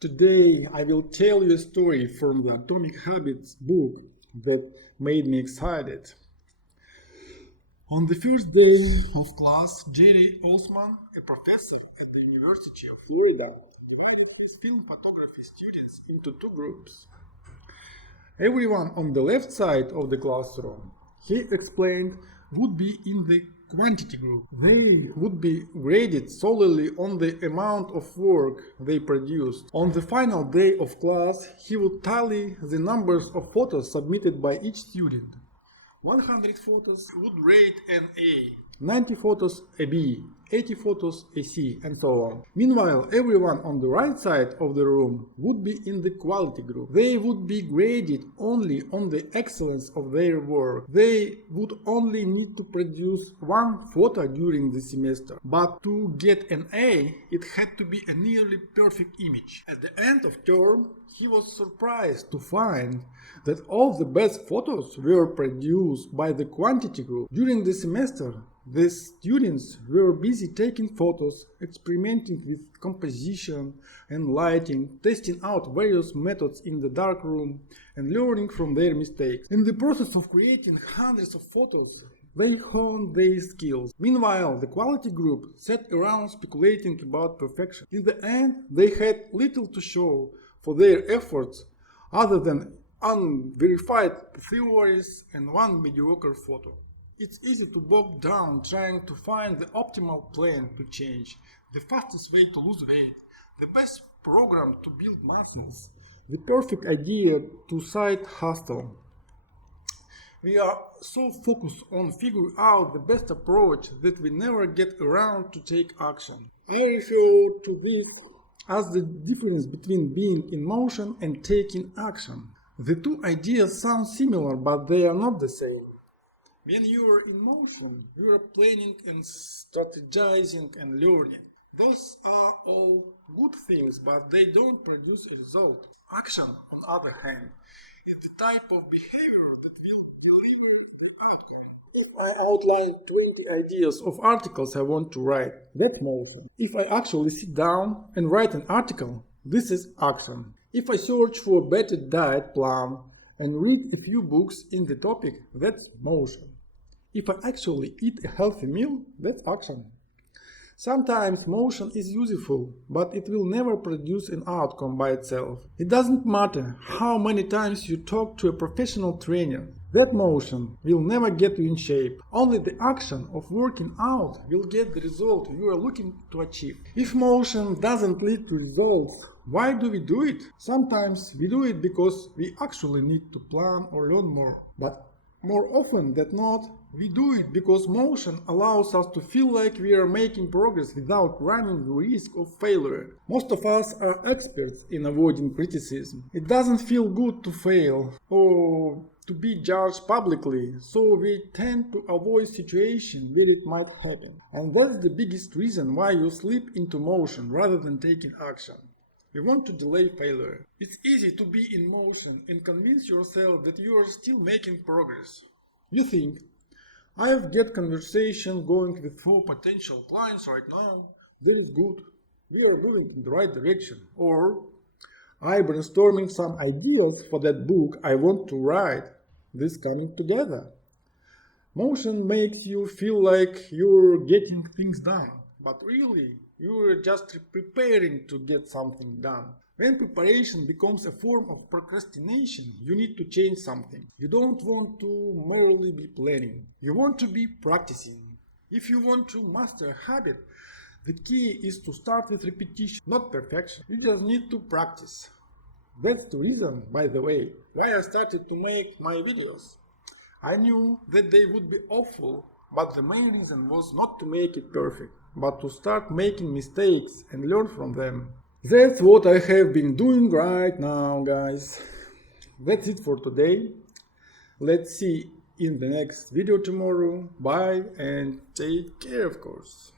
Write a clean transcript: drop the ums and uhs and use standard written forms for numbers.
Today I will tell you a story from the Atomic Habits book that made me excited. On the first day of class, Jerry Osman, a professor at the University of Florida, divided his film photography students into two groups. Everyone on the left side of the classroom, he explained, would be in the quantity group. They would be graded solely on the amount of work they produced. On the final day of class, he would tally the numbers of photos submitted by each student. 100 photos would rate an A, 90 photos a B, 80 photos a C, and so on. Meanwhile, everyone on the right side of the room would be in the quality group. They would be graded only on the excellence of their work. They would only need to produce one photo during the semester. But to get an A, it had to be a nearly perfect image. At the end of term, he was surprised to find that all the best photos were produced by the quantity group. During the semester, the students were busy taking photos, experimenting with composition and lighting, testing out various methods in the darkroom, and learning from their mistakes. In the process of creating hundreds of photos, they honed their skills. Meanwhile, the quality group sat around speculating about perfection. In the end, they had little to show for their efforts other than unverified theories and one mediocre photo. It's easy to bog down trying to find the optimal plan to change, the fastest way to lose weight, the best program to build muscles, the perfect idea to side hustle. We are so focused on figuring out the best approach that we never get around to take action. I refer to this as the difference between being in motion and taking action. The two ideas sound similar, but they are not the same. When you are in motion, you are planning and strategizing and learning. Those are all good things, but they don't produce a result. Action, on the other hand, is the type of behavior that will deliver the outcome. If I outline 20 ideas of articles I want to write, that's motion. If I actually sit down and write an article, this is action. If I search for a better diet plan and read a few books in the topic, that's motion. If I actually eat a healthy meal, that's action. Sometimes motion is useful, but it will never produce an outcome by itself. It doesn't matter how many times you talk to a professional trainer. That motion will never get you in shape. Only the action of working out will get the result you are looking to achieve. If motion doesn't lead to results, why do we do it? Sometimes we do it because we actually need to plan or learn more. But more often than not, we do it because motion allows us to feel like we are making progress without running the risk of failure. Most of us are experts in avoiding criticism. It doesn't feel good to fail or to be judged publicly, so we tend to avoid situations where it might happen. And that's the biggest reason why you slip into motion rather than taking action. We want to delay failure. It's easy to be in motion and convince yourself that you are still making progress. You think, I have got conversation going with 4 potential clients right now. That is good. We are moving in the right direction. Or, I brainstorming some ideas for that book I want to write. This coming together. Motion makes you feel like you're getting things done, but really, you're just preparing to get something done. When preparation becomes a form of procrastination, you need to change something. You don't want to merely be planning. You want to be practicing. If you want to master a habit, the key is to start with repetition, not perfection. You just need to practice. That's the reason, by the way, why I started to make my videos. I knew that they would be awful, but the main reason was not to make it perfect, but to start making mistakes and learn from them. That's what I have been doing right now, guys. That's it for today. Let's see in the next video tomorrow. Bye and take care, of course.